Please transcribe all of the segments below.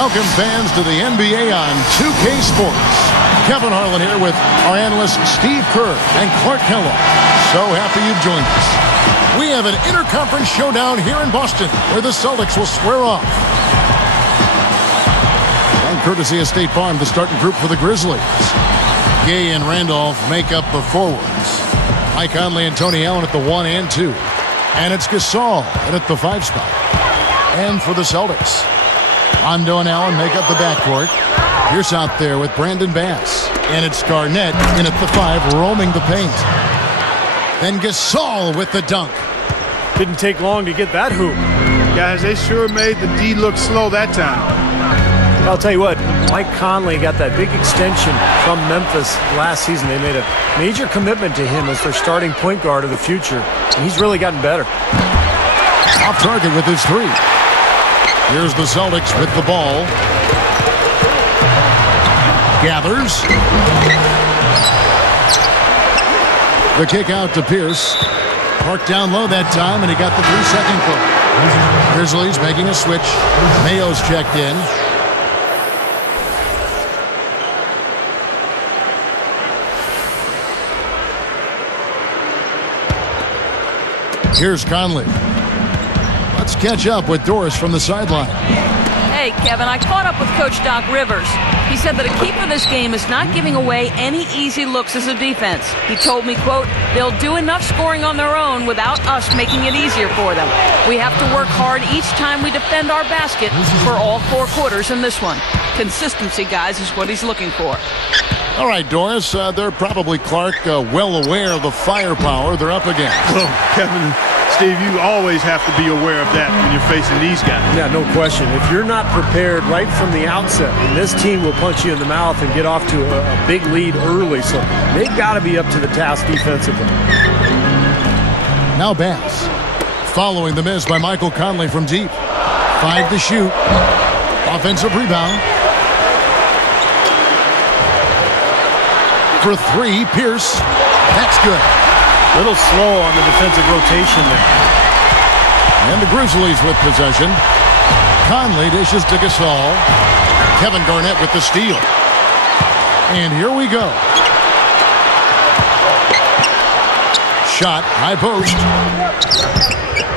Welcome, fans, to the NBA on 2K Sports. Kevin Harlan here with our analysts Steve Kerr and Clark Kellogg. So happy you've joined us. We have an interconference showdown here in Boston where the Celtics will square off. And courtesy of State Farm, the starting group for the Grizzlies. Gay and Randolph make up the forwards. Mike Conley and Tony Allen at the 1 and 2. And it's Gasol at the 5 spot. And for the Celtics, Rondo and Allen make up the backcourt. Pierce out there with Brandon Bass. And it's Garnett in at the 5, roaming the paint. Then Gasol with the dunk. Didn't take long to get that hoop. Guys, they sure made the D look slow that time. I'll tell you what, Mike Conley got that big extension from Memphis last season. They made a major commitment to him as their starting point guard of the future. And he's really gotten better. Off target with his 3. Here's the Celtics with the ball. Gathers. The kick out to Pierce. Parked down low that time, and he got the 3-second call. Grizzlies making a switch. Mayo's checked in. Here's Conley. Let's catch up with Doris from the sideline. Hey, Kevin, I caught up with Coach Doc Rivers. He said that a key for this game is not giving away any easy looks as a defense. He told me, quote, they'll do enough scoring on their own without us making it easier for them. We have to work hard each time we defend our basket for all 4 quarters in this one. Consistency, guys, is what he's looking for. All right, Doris, they're probably, Clark, well aware of the firepower they're up against. Well, Kevin, Steve, you always have to be aware of that when you're facing these guys. Yeah, no question. If you're not prepared right from the outset, and this team will punch you in the mouth and get off to a big lead early, so they've got to be up to the task defensively. Now Bass, following the miss by Michael Conley from deep. 5 to shoot. Offensive rebound. For 3, Pierce. That's good. Little slow on the defensive rotation there. And the Grizzlies with possession. Conley dishes to Gasol. Kevin Garnett with the steal. And here we go. Shot, high post.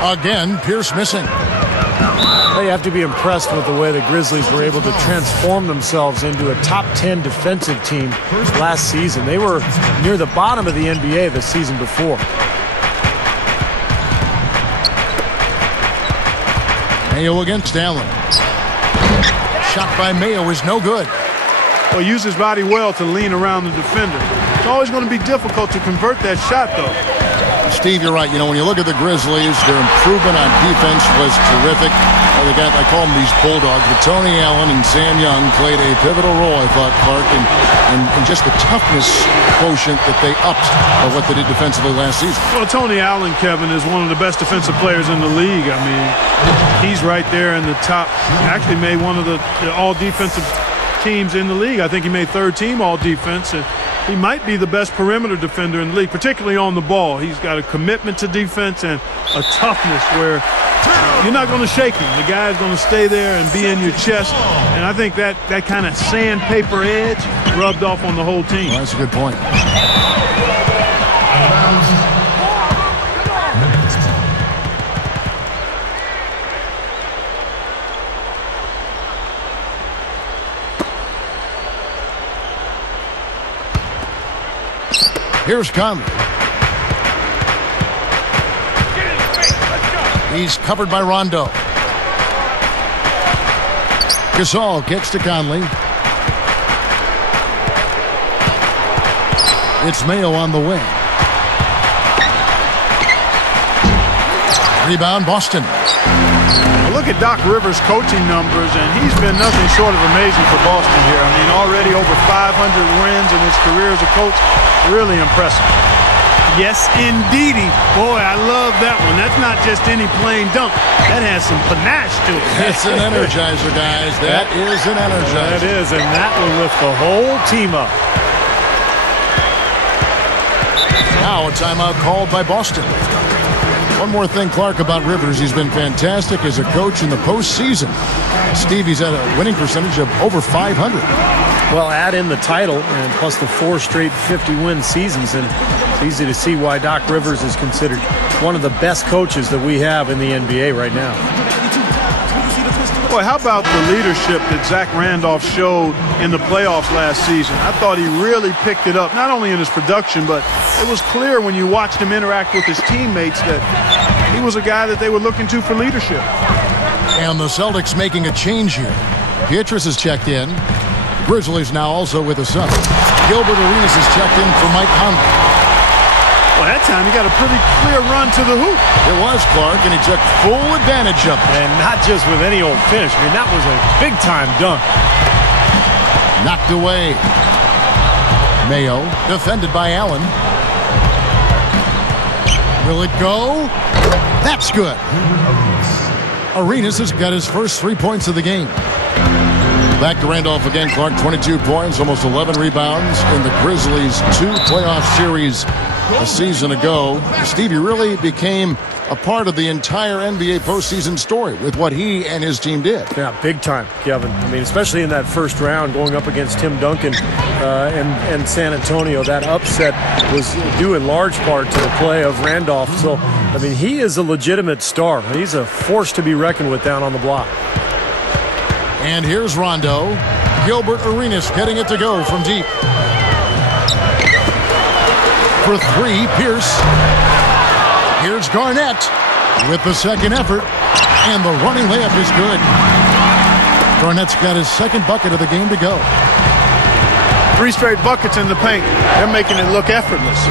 Again, Pierce missing. They have to be impressed with the way the Grizzlies were able to transform themselves into a top 10 defensive team last season. They were near the bottom of the NBA the season before. Mayo against Allen. Shot by Mayo is no good. Well, use his body well to lean around the defender. It's always going to be difficult to convert that shot, though. Steve, you're right. You know, when you look at the Grizzlies, their improvement on defense was terrific. I call them these bulldogs, but Tony Allen and Sam Young played a pivotal role, I thought, Clark, and just the toughness quotient that they upped of what they did defensively last season. Well, Tony Allen, Kevin, is one of the best defensive players in the league. I mean, he's right there in the top. Actually made one of the all-defensive teams in the league. I think he made 3rd team all-defense, and he might be the best perimeter defender in the league, particularly on the ball. He's got a commitment to defense and a toughness where you're not going to shake him. The guy's going to stay there and be in your chest. And I think that kind of sandpaper edge rubbed off on the whole team. Well, that's a good point. Here's Conley. He's covered by Rondo. Gasol kicks to Conley. It's Mayo on the wing. Rebound, Boston. Well, look at Doc Rivers' coaching numbers, and he's been nothing short of amazing for Boston here. I mean, already over 500 wins in his career as a coach. Really impressive. Yes, indeedy. Boy, I love that one. That's not just any plain dunk. That has some panache to it. That's an energizer, guys. That is an energizer. That is, and that will lift the whole team up. Now a timeout called by Boston. One more thing, Clark, about Rivers. He's been fantastic as a coach in the postseason. Steve, he's at a winning percentage of over 500. Well, add in the title and plus the 4 straight 50-win seasons, and it's easy to see why Doc Rivers is considered one of the best coaches that we have in the NBA right now. Boy, how about the leadership that Zach Randolph showed in the playoffs last season? I thought he really picked it up, not only in his production, but it was clear when you watched him interact with his teammates that he was a guy that they were looking to for leadership. And the Celtics making a change here. Pietrus has checked in. Grizzlies now also with a sub. Gilbert Arenas has checked in for Mike Conley. Well, that time he got a pretty clear run to the hoop. It was, Clark, and he took full advantage of it. And not just with any old finish. I mean, that was a big-time dunk. Knocked away. Mayo, defended by Allen. Will it go? That's good. Arenas has got his first 3 points of the game. Back to Randolph again, Clark, 22 points, almost 11 rebounds in the Grizzlies' 2 playoff series a season ago. Stevie really became a part of the entire NBA postseason story with what he and his team did. Yeah, big time, Kevin. I mean, especially in that first round going up against Tim Duncan and San Antonio. That upset was due in large part to the play of Randolph. So, I mean, he is a legitimate star. He's a force to be reckoned with down on the block. And here's Rondo. Gilbert Arenas getting it to go from deep. For 3, Pierce. Here's Garnett with the second effort. And the running layup is good. Garnett's got his second bucket of the game to go. 3 straight buckets in the paint. They're making it look effortless.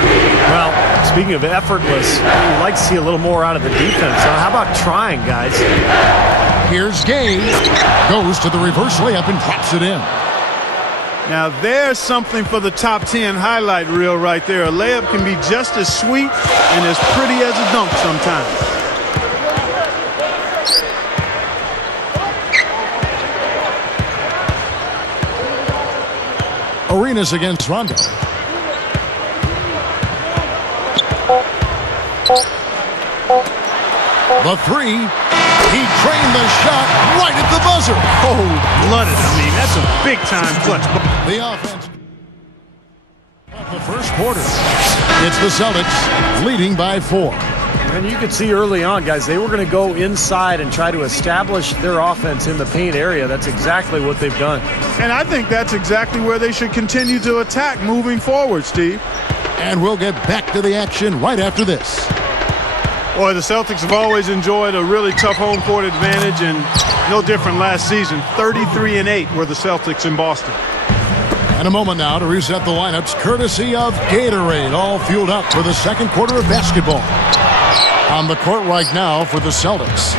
Well, speaking of effortless, we'd like to see a little more out of the defense. How about trying, guys? Here's Gay. Goes to the reverse layup and drops it in. Now there's something for the top 10 highlight reel right there. A layup can be just as sweet and as pretty as a dunk sometimes. Arenas against Rondo. The 3. He trained the shot right at the buzzer. Cold-blooded. I mean, that's a big-time clutch. The offense of the first quarter. It's the Celtics leading by 4. And you could see early on, guys, they were going to go inside and try to establish their offense in the paint area. That's exactly what they've done. And I think that's exactly where they should continue to attack moving forward, Steve. And we'll get back to the action right after this. Boy, the Celtics have always enjoyed a really tough home court advantage, and no different last season. 33-8 were the Celtics in Boston. And a moment now to reset the lineups, courtesy of Gatorade, all fueled up for the second quarter of basketball. On the court right now for the Celtics.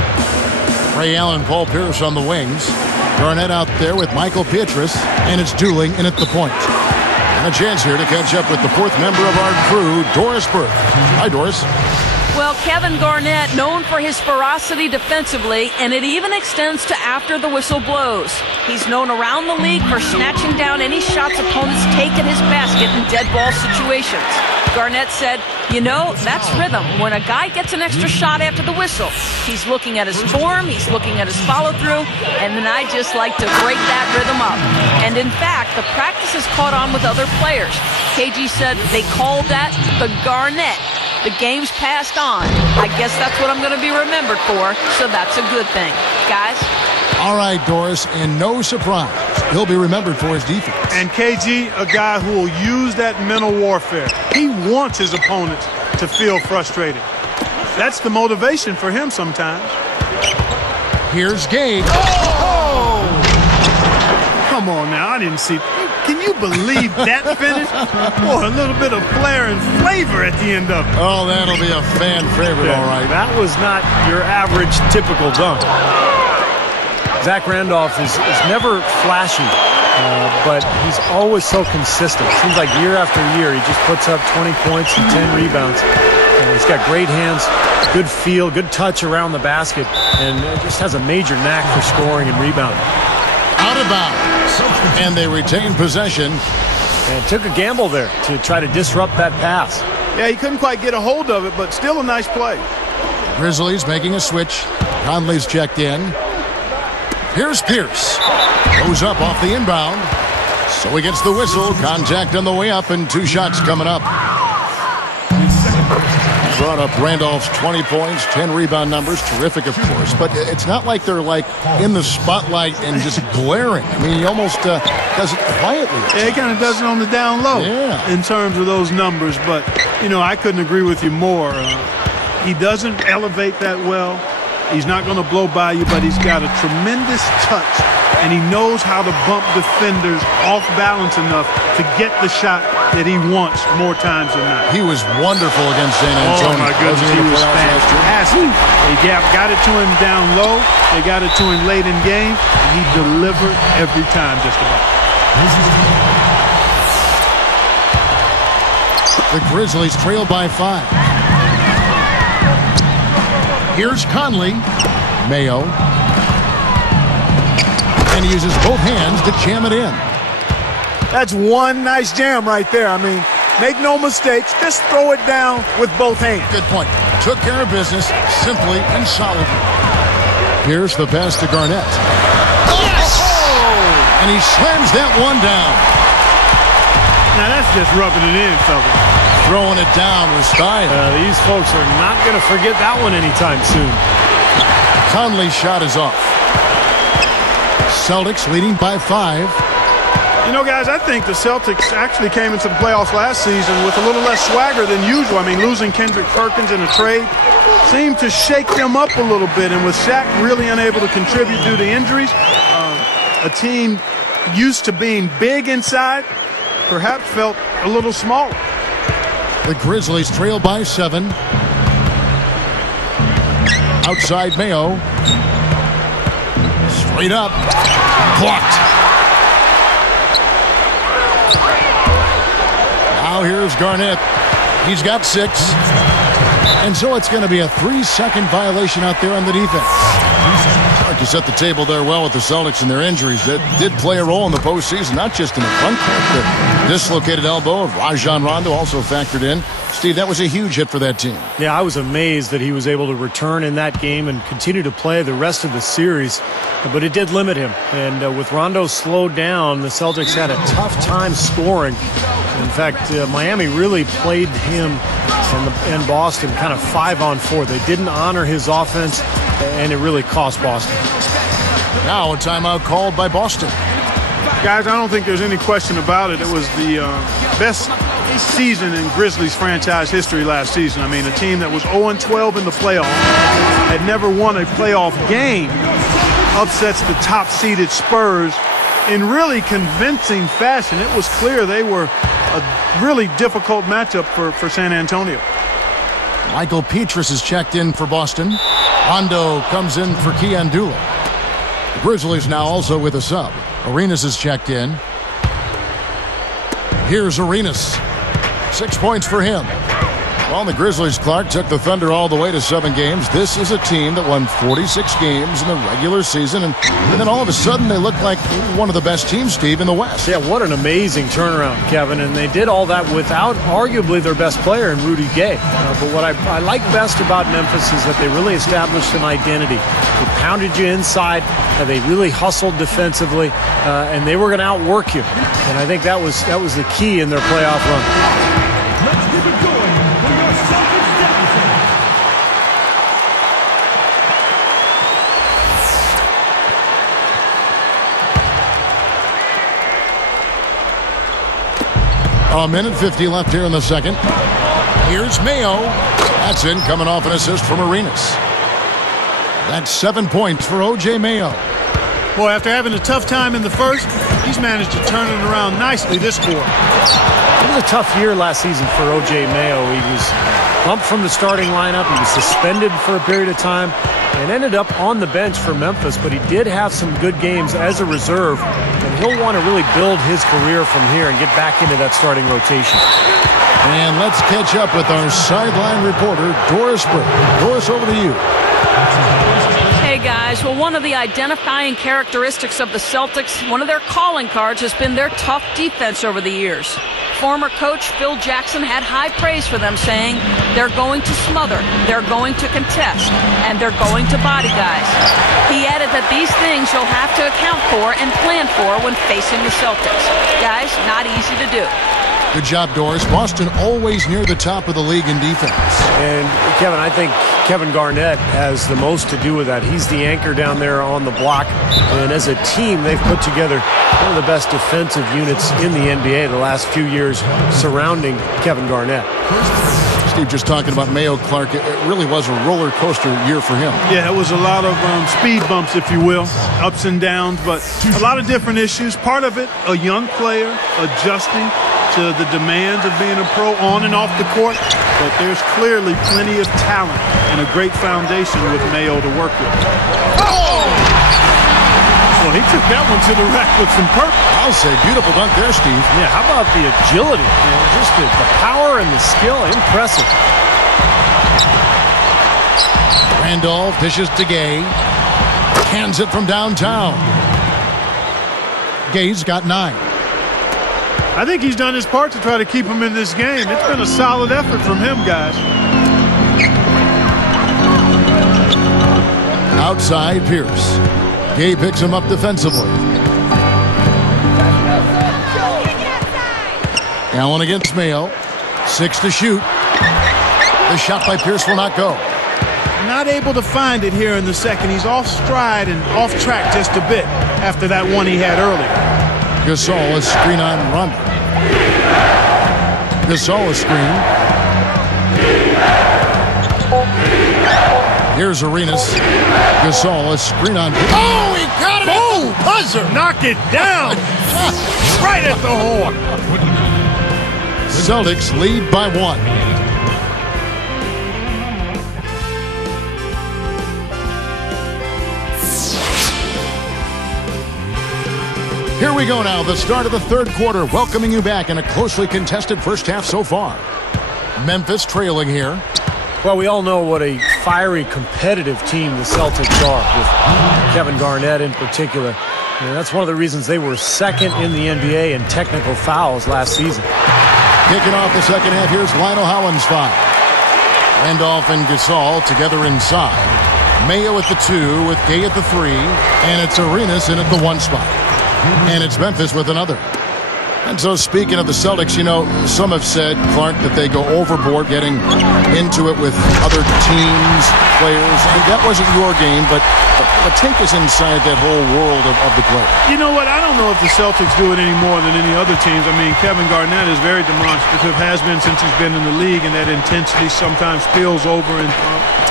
Ray Allen, Paul Pierce on the wings. Garnett out there with Michael Pietrus, and it's Dooling in at the point. And a chance here to catch up with the 4th member of our crew, Doris Burke. Hi, Doris. Well, Kevin Garnett, known for his ferocity defensively, and it even extends to after the whistle blows. He's known around the league for snatching down any shots opponents take at his basket in dead ball situations. Garnett said, you know, that's rhythm. When a guy gets an extra shot after the whistle, he's looking at his form, he's looking at his follow-through, and then I just like to break that rhythm up. And in fact, the practice has caught on with other players. KG said they called that the Garnett. The game's passed on. I guess that's what I'm going to be remembered for, so that's a good thing. Guys? All right, Doris, and no surprise, he'll be remembered for his defense. And KG, a guy who will use that mental warfare. He wants his opponents to feel frustrated. That's the motivation for him sometimes. Here's Gabe. Oh! Come on now, I didn't see. Can you believe that finish? Boy, a little bit of flair and flavor at the end of it. Oh, that'll be a fan favorite, all right. That was not your average typical dunk. Zach Randolph is never flashy, but he's always so consistent. Seems like year after year, he just puts up 20 points and 10 rebounds. He's got great hands, good feel, good touch around the basket, and just has a major knack for scoring and rebounding. Out of bounds. And they retain possession. And took a gamble there to try to disrupt that pass. Yeah, he couldn't quite get a hold of it, but still a nice play. Grizzlies making a switch. Conley's checked in. Here's Pierce. Goes up off the inbound. So he gets the whistle. Contact on the way up and 2 shots coming up. Brought up Randolph's 20 points, 10 rebound numbers. Terrific, of course. But it's not like they're like in the spotlight and just glaring. I mean, he almost does it quietly. Yeah, he kind of does it on the down low in terms of those numbers. But, you know, I couldn't agree with you more. He doesn't elevate that well. He's not going to blow by you, but he's got a tremendous touch, and he knows how to bump defenders off balance enough to get the shot that he wants more times than not. He was wonderful against San Antonio. Oh, my goodness, he was fantastic. They got it to him down low. They got it to him late in game, and he delivered every time just about. The Grizzlies trail by 5. Here's Conley. Mayo. And he uses both hands to jam it in. That's one nice jam right there. I mean, make no mistakes. Just throw it down with both hands. Good point. Took care of business simply and solidly. Here's the pass to Garnett. Yes! Oh! And he slams that one down. Now that's just rubbing it in, fellas. Throwing it down with style. These folks are not going to forget that one anytime soon. Conley's shot is off. Celtics leading by 5. You know, guys, I think the Celtics actually came into the playoffs last season with a little less swagger than usual. I mean, losing Kendrick Perkins in a trade seemed to shake them up a little bit. And with Shaq really unable to contribute due to injuries, a team used to being big inside perhaps felt a little smaller. The Grizzlies trail by 7. Outside Mayo. Straight up. Blocked. Now here's Garnett. He's got 6. And so it's going to be a 3-second violation out there on the defense. Hard to set the table there well with the Celtics and their injuries. That did play a role in the postseason, not just in the front court. The dislocated elbow of Rajon Rondo also factored in. Steve, that was a huge hit for that team. Yeah, I was amazed that he was able to return in that game and continue to play the rest of the series. But it did limit him. And with Rondo slowed down, the Celtics had a tough time scoring. In fact, Miami really played him and Boston kind of 5-on-4. They didn't honor his offense, and it really cost Boston. Now a timeout called by Boston. Guys, I don't think there's any question about it. It was the best season in Grizzlies franchise history last season. I mean, a team that was 0-12 in the playoffs, had never won a playoff game, upsets the top-seeded Spurs in really convincing fashion. It was clear they were a really difficult matchup for San Antonio. Michael Petrus is checked in for Boston. Rondo comes in for Keon Dula. The Grizzlies now also with a sub. Arenas is checked in. Here's Arenas. 6 points for him. Well, the Grizzlies, Clark, took the Thunder all the way to 7 games. This is a team that won 46 games in the regular season, and then all of a sudden they look like one of the best teams, Steve, in the West. Yeah, what an amazing turnaround, Kevin, and they did all that without arguably their best player in Rudy Gay. But what I like best about Memphis is that they really established an identity. They pounded you inside, they really hustled defensively, and they were going to outwork you. And I think that was the key in their playoff run. Let's keep it going for your Celtics deficit. A minute 50 left here in the second. Here's Mayo. That's in, coming off an assist from Arenas. That's 7 points for O.J. Mayo. Boy, after having a tough time in the first, he's managed to turn it around nicely this quarter. It was a tough year last season for O.J. Mayo. He was bumped from the starting lineup. He was suspended for a period of time and ended up on the bench for Memphis, but he did have some good games as a reserve, and he'll want to really build his career from here and get back into that starting rotation. And let's catch up with our sideline reporter, Doris Britt. Doris, over to you. Hey guys, well, one of the identifying characteristics of the Celtics, one of their calling cards, has been their tough defense over the years. Former coach Phil Jackson had high praise for them, saying they're going to smother, they're going to contest, and they're going to body guys. He added that these things you'll have to account for and plan for when facing the Celtics. Guys, not easy to do. Good job, Doris. Boston always near the top of the league in defense. And, Kevin, I think Kevin Garnett has the most to do with that. He's the anchor down there on the block. And as a team, they've put together one of the best defensive units in the NBA the last few years surrounding Kevin Garnett. Steve just talking about Mayo Clark. It really was a roller coaster year for him. Yeah, it was a lot of speed bumps, if you will, ups and downs, but a lot of different issues. Part of it, a young player adjusting to the demands of being a pro on and off the court, but there's clearly plenty of talent and a great foundation with Mayo to work with. Oh! Well, he took that one to the rack with some purpose. I'll say beautiful dunk there, Steve. Yeah, how about the agility? Just the power and the skill, impressive. Randolph dishes to Gay. Hands it from downtown. Gay's got 9. I think he's done his part to try to keep him in this game. It's been a solid effort from him, guys. Outside, Pierce. Gay picks him up defensively. Allen against Mayo. 6 to shoot. The shot by Pierce will not go. Not able to find it here in the second. He's off stride and off track just a bit after that one he had earlier. Gasol is screen on Rondo. Gasol is screen. Here's Arenas. Gasol is screen on. Oh, he got it! Boom! Buzzer! Knock it down! Right at the horn! Celtics lead by 1. Here we go now, the start of the third quarter, welcoming you back in a closely contested first half so far. Memphis trailing here. Well, we all know what a fiery, competitive team the Celtics are, with Kevin Garnett in particular. And that's one of the reasons they were second in the NBA in technical fouls last season. Kicking off the second half, here's Lionel Hollins' foul. Randolph and Gasol together inside. Mayo at the 2 with Gay at the 3, and it's Arenas in at the 1 spot. And it's Memphis with another. And so speaking of the Celtics, you know, some have said, Clark, that they go overboard getting into it with other teams, players. And that wasn't your game, but take us inside that whole world of the play. You know what? I don't know if the Celtics do it any more than any other teams. I mean, Kevin Garnett is very demonstrative, has been since he's been in the league, and that intensity sometimes spills over. And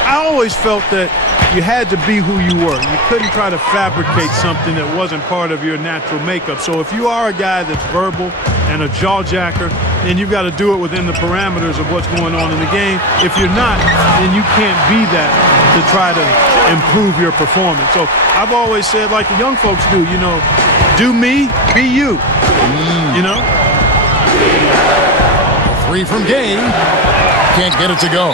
I always felt that you had to be who you were. You couldn't try to fabricate something that wasn't part of your natural makeup. So if you are a guy that's verbal and a jaw-jacker, then you've got to do it within the parameters of what's going on in the game. If you're not, then you can't be that to try to improve your performance. So I've always said, like the young folks do, you know, do me, be you. You know? 3 from Gay. Can't get it to go.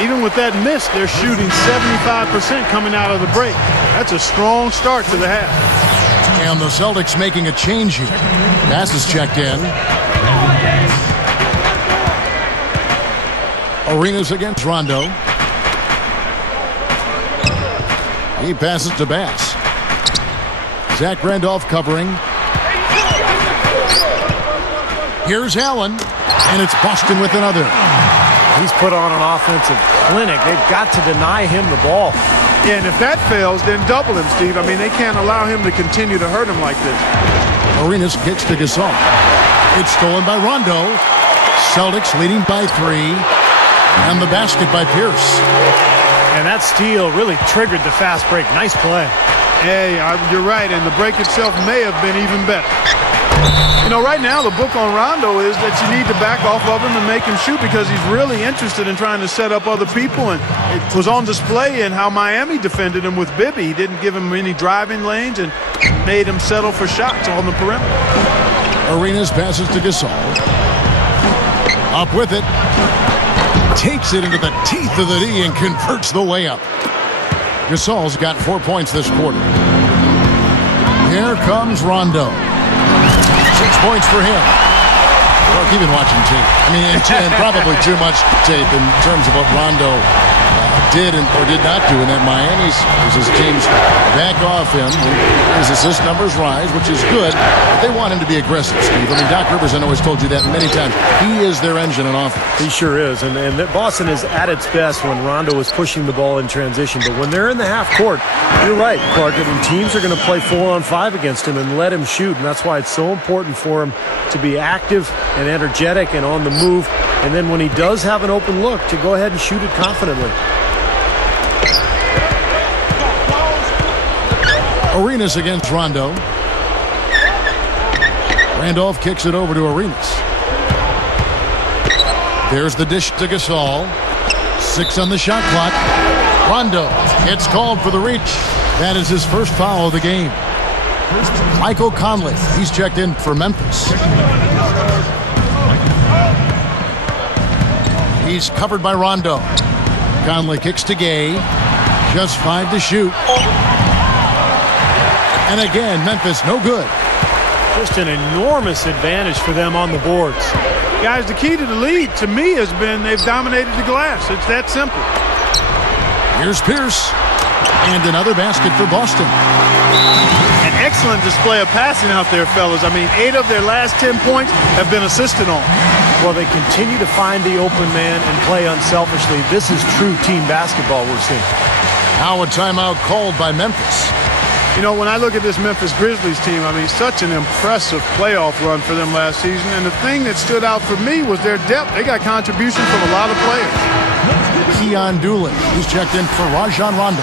Even with that miss, they're shooting 75% coming out of the break. That's a strong start to the half. And the Celtics making a change here. Pass is checked in. Arenas against Rondo. He passes to Bass. Zach Randolph covering. Here's Allen, and it's Boston with another. He's put on an offensive clinic. They've got to deny him the ball. Yeah, and if that fails, then double him, Steve. I mean, they can't allow him to continue to hurt him like this. Arenas kicks to Gasol. It's stolen by Rondo. Celtics leading by 3. And the basket by Pierce. And that steal really triggered the fast break. Nice play. Hey, you're right, and the break itself may have been even better. You know, right now the book on Rondo is that you need to back off of him and make him shoot because he's really interested in trying to set up other people, and it was on display in how Miami defended him with Bibby. He didn't give him any driving lanes and made him settle for shots on the perimeter. Arenas passes to Gasol. Up with it. Takes it into the teeth of the D and converts the layup. Gasol's got 4 points this quarter. Here comes Rondo. 6 points for him. Well, you've been watching tape. I mean, and probably too much tape in terms of what Rondo did or did not do in that Miami. As his teams back off him, his assist numbers rise, which is good. But they want him to be aggressive, Steve. I mean, Doc Rivers, I know, has told you that many times. He is their engine in offense. He sure is. And Boston is at its best when Rondo is pushing the ball in transition. But when they're in the half court, you're right, Clark. I mean, teams are going to play 4-on-5 against him and let him shoot. And that's why it's so important for him to be active and energetic and on the move. And then when he does have an open look, to go ahead and shoot it confidently. Arenas against Rondo. Randolph kicks it over to Arenas. There's the dish to Gasol. 6 on the shot clock. Rondo gets called for the reach. That is his first foul of the game. Michael Conley, he's checked in for Memphis. He's covered by Rondo. Conley kicks to Gay. Just 5 to shoot. And again, Memphis no good. Just an enormous advantage for them on the boards. Guys, the key to the lead to me has been they've dominated the glass. It's that simple. Here's Pierce. And another basket for Boston. An excellent display of passing out there, fellas. I mean, 8 of their last 10 points have been assisted on. Well, they continue to find the open man and play unselfishly. This is true team basketball we're seeing. Now a timeout called by Memphis. You know, when I look at this Memphis Grizzlies team, I mean, such an impressive playoff run for them last season. And the thing that stood out for me was their depth. They got contributions from a lot of players. Keon Doolin, who's checked in for Rajon Rondo.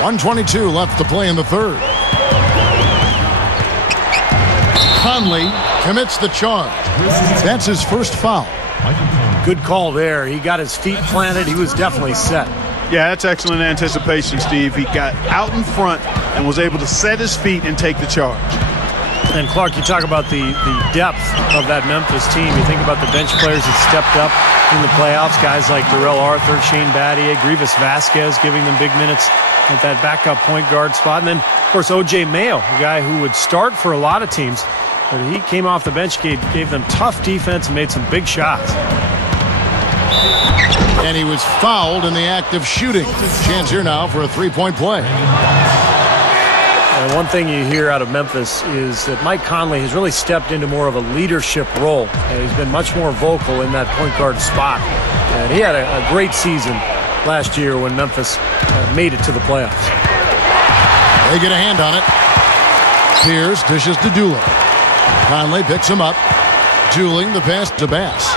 1:22 left to play in the third. Conley commits the charge. That's his first foul. Good call there. He got his feet planted. He was definitely set. Yeah, that's excellent anticipation, Steve. He got out in front and was able to set his feet and take the charge. And Clark, you talk about the depth of that Memphis team. You think about the bench players that stepped up in the playoffs, guys like Darrell Arthur, Shane Battier, Grievous Vasquez, giving them big minutes at that backup point guard spot. And then, of course, O.J. Mayo, a guy who would start for a lot of teams, but he came off the bench, gave them tough defense and made some big shots. And he was fouled in the act of shooting. Chance here now for a three-point play. And one thing you hear out of Memphis is that Mike Conley has really stepped into more of a leadership role. And he's been much more vocal in that point guard spot. And he had a great season last year when Memphis made it to the playoffs. They get a hand on it. Pierce dishes to Doolin. Conley picks him up. Doolin the pass to Bass.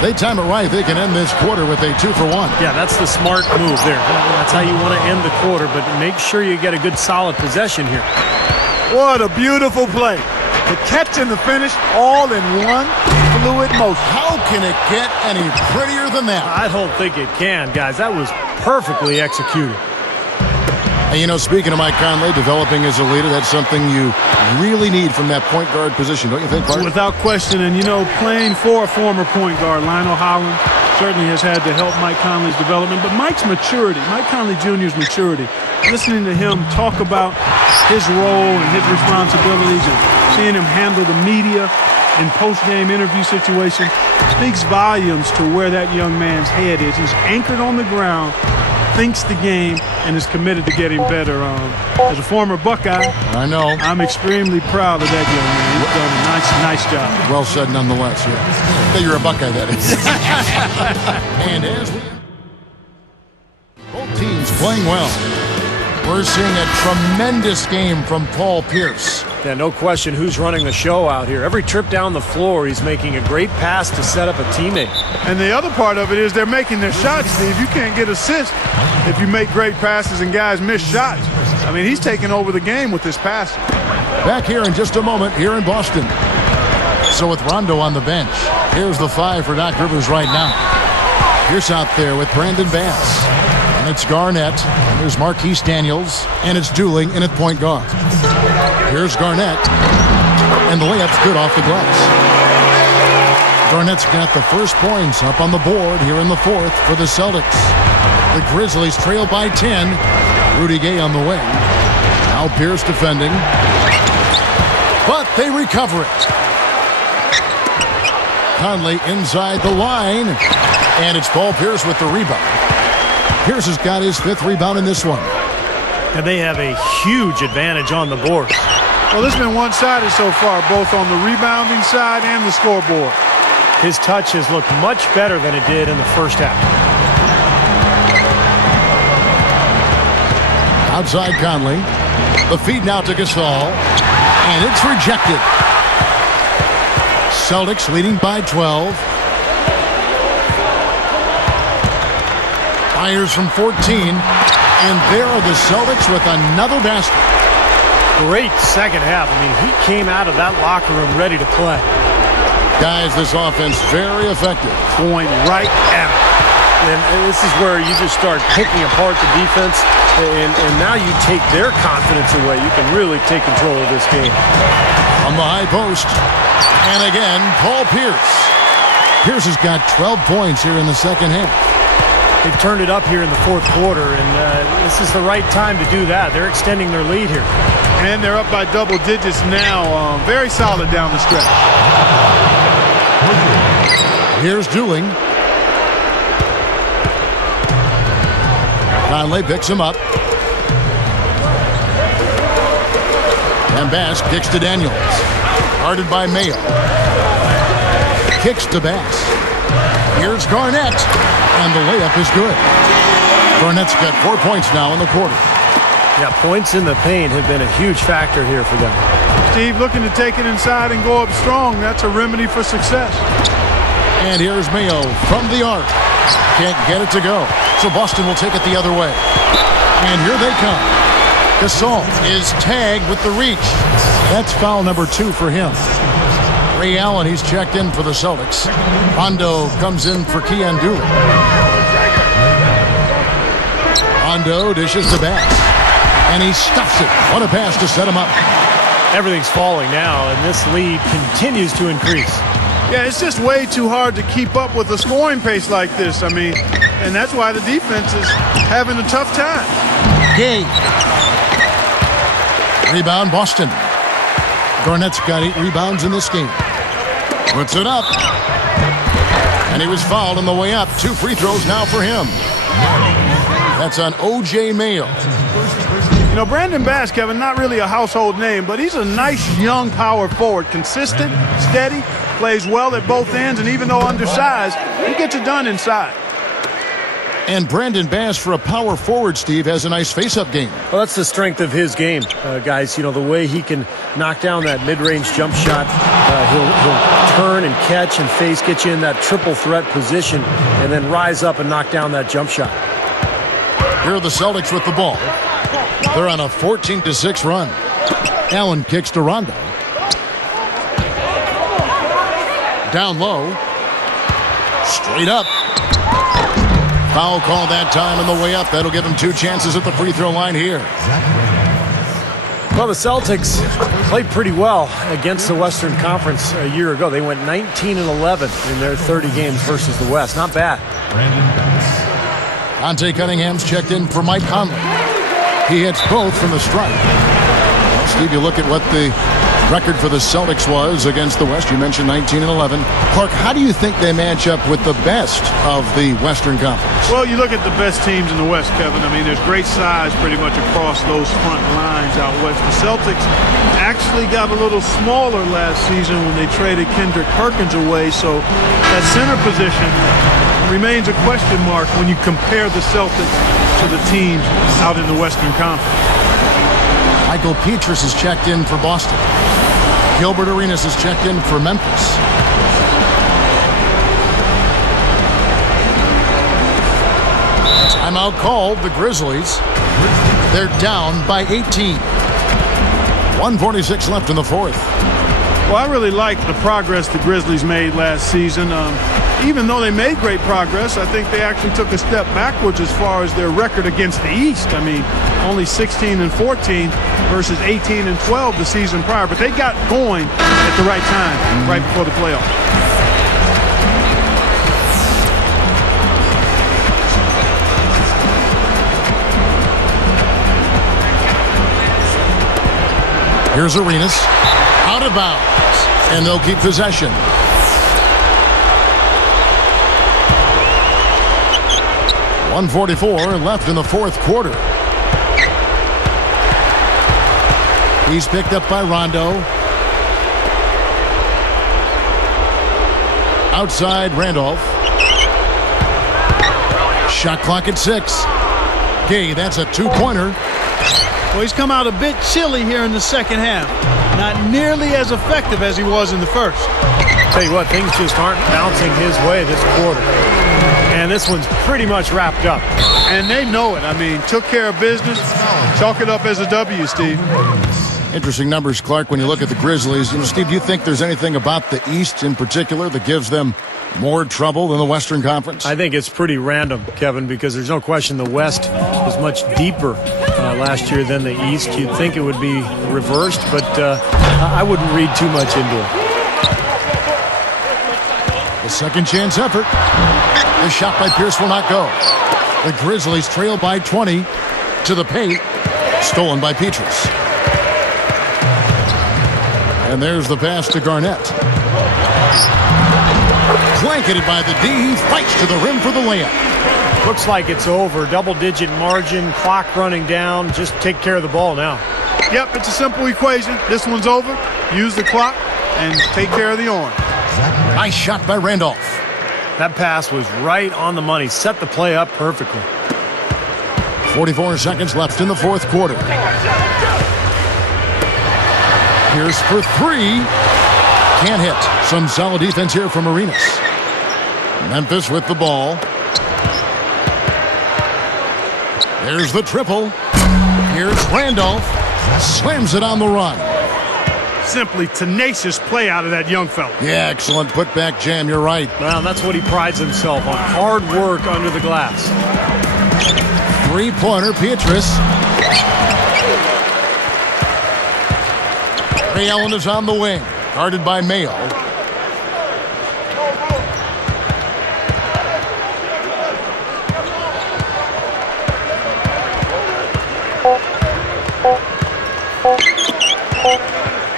They time it right. They can end this quarter with a 2-for-1. Yeah, that's the smart move there. That's how you want to end the quarter, but make sure you get a good solid possession here. What a beautiful play. The catch and the finish all in one fluid motion. How can it get any prettier than that? I don't think it can, guys. That was perfectly executed. And, you know, speaking of Mike Conley developing as a leader, that's something you really need from that point guard position, don't you think, Bart? Without question. And, you know, playing for a former point guard, Lionel Holland, certainly has had to help Mike Conley's development. But Mike's maturity, Mike Conley Jr.'s maturity, listening to him talk about his role and his responsibilities and seeing him handle the media in post-game interview situations speaks volumes to where that young man's head is. He's anchored on the ground, thinks the game, and is committed to getting better. As a former Buckeye, I know. I'm extremely proud of that young man. He's done a nice job. Well said nonetheless, yeah. That you're a Buckeye, that is. And as we... both teams playing well. We're seeing a tremendous game from Paul Pierce. Yeah, no question who's running the show out here. Every trip down the floor, he's making a great pass to set up a teammate. And the other part of it is they're making their shots, Steve. You can't get assists if you make great passes and guys miss shots. I mean, he's taking over the game with this passing. Back here in just a moment here in Boston. So with Rondo on the bench, here's the 5 for Doc Rivers right now. Pierce out there with Brandon Bass. And it's Garnett. And there's Marquise Daniels. And it's Doolin in at point guard. Here's Garnett. And the layup's good off the glass. Garnett's got the first points up on the board here in the fourth for the Celtics. The Grizzlies trail by 10. Rudy Gay on the wing. Now Pierce defending. but they recover it. Conley inside the line, and it's Paul Pierce with the rebound. Pierce has got his 5th rebound in this one. And they have a huge advantage on the board. Well, this has been one-sided so far, both on the rebounding side and the scoreboard. His touch has looked much better than it did in the first half. Outside Conley. The feed now to Gasol, and it's rejected. Celtics leading by 12. Fires from 14, and there are the Celtics with another basket. Great second half. I mean, he came out of that locker room ready to play. Guys, this offense very effective. Going right at it. And this is where you just start picking apart the defense, and now you take their confidence away. You can really take control of this game. On the high post. And again, Paul Pierce. Pierce has got 12 points here in the second half. They've turned it up here in the fourth quarter, and this is the right time to do that. They're extending their lead here. And they're up by double digits now. Very solid down the stretch. Here's Dooling. Conley picks him up. And Bass kicks to Daniels. Guarded by Mayo. Kicks to Bass. Here's Garnett. And the layup is good. Garnett's got 4 points now in the quarter. Yeah, points in the paint have been a huge factor here for them. Steve looking to take it inside and go up strong. That's a remedy for success. And here's Mayo from the arc. Can't get it to go. So Boston will take it the other way. And here they come. Gasol is tagged with the reach. That's foul number 2 for him. Ray Allen, he's checked in for the Celtics. Rondo comes in for Keon Dooling. Rondo dishes to Bass. And he stuffs it. What a pass to set him up. Everything's falling now, and this lead continues to increase. Yeah, it's just way too hard to keep up with a scoring pace like this. I mean, and that's why the defense is having a tough time. Gay. Rebound, Boston. Garnett's got 8 rebounds in this game. Puts it up. And he was fouled on the way up. 2 free throws now for him. That's on O.J. Mayo. You know, Brandon Bass, Kevin, not really a household name, but he's a nice young power forward. Consistent, steady, plays well at both ends, and even though undersized, he gets it done inside. And Brandon Bass, for a power forward, Steve, has a nice face-up game. Well, that's the strength of his game, guys. You know, the way he can knock down that mid-range jump shot. He'll turn and catch and face, get you in that triple threat position, and then rise up and knock down that jump shot. Here are the Celtics with the ball. They're on a 14-6 run. Allen kicks to Rondo. Down low. Straight up. Foul call that time on the way up. That'll give him 2 chances at the free throw line here. Well, the Celtics played pretty well against the Western Conference a year ago. They went 19-11 in their 30 games versus the West. Not bad. Dante Cunningham's checked in for Mike Conley. He hits both from the stripe. Well, Steve, you look at what the record for the Celtics was against the West. You mentioned 19-11. Clark, how do you think they match up with the best of the Western Conference? Well, you look at the best teams in the West, Kevin. I mean, there's great size pretty much across those front lines out west. The Celtics actually got a little smaller last season when they traded Kendrick Perkins away, so that center position remains a question mark when you compare the Celtics to the teams out in the Western Conference. Michael Petrus is checked in for Boston. Gilbert Arenas is checked in for Memphis. Timeout called. The Grizzlies. They're down by 18. 1:46 left in the fourth. Well, I really like the progress the Grizzlies made last season. Even though they made great progress, I think they actually took a step backwards as far as their record against the East. I mean, only 16-14 versus 18-12 the season prior. But they got going at the right time, right before the playoffs. Here's Arenas. Out of bounds. And they'll keep possession. .144 left in the fourth quarter. He's picked up by Rondo. Outside Randolph. Shot clock at 6. Gay, that's a two-pointer. Well, he's come out a bit chilly here in the second half. Not nearly as effective as he was in the first. Tell you what, things just aren't bouncing his way this quarter. And this one's pretty much wrapped up. And they know it. I mean, took care of business. Chalk it up as a W, Steve. Interesting numbers, Clark, when you look at the Grizzlies. Steve, do you think there's anything about the East in particular that gives them more trouble than the Western Conference? I think it's pretty random, Kevin, because there's no question the West was much deeper last year than the East. You'd think it would be reversed, but I wouldn't read too much into it. The second chance effort. The shot by Pierce will not go. The Grizzlies trail by 20 to the paint. Stolen by Petrus. And there's the pass to Garnett. Blanketed by the D. Fights to the rim for the layup. Looks like it's over. Double-digit margin. Clock running down. Just take care of the ball now. Yep, it's a simple equation. This one's over. Use the clock and take care of the orange. Nice shot by Randolph. That pass was right on the money. Set the play up perfectly. 44 seconds left in the fourth quarter. Pierce for three. Can't hit. Some solid defense here from Arenas. Memphis with the ball. There's the triple. Here's Randolph. Slams it on the run. Simply tenacious play out of that young fella. Yeah, excellent putback jam. You're right. Well, that's what he prides himself on. Hard work under the glass. Three-pointer, Petrus. Ray Allen is on the wing. Guarded by Mayo.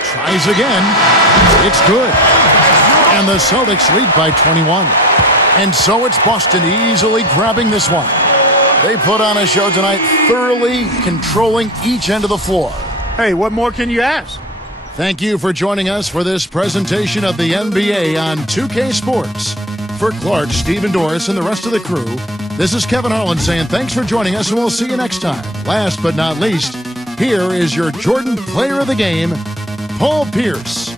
Tries again. It's good. And the Celtics lead by 21. And so it's Boston easily grabbing this one. They put on a show tonight, thoroughly controlling each end of the floor. Hey, what more can you ask? Thank you for joining us for this presentation of the NBA on 2K Sports. For Clark, Steve, and Doris, and the rest of the crew, this is Kevin Harlan saying thanks for joining us, and we'll see you next time. Last but not least, here is your Jordan Player of the Game, Paul Pierce.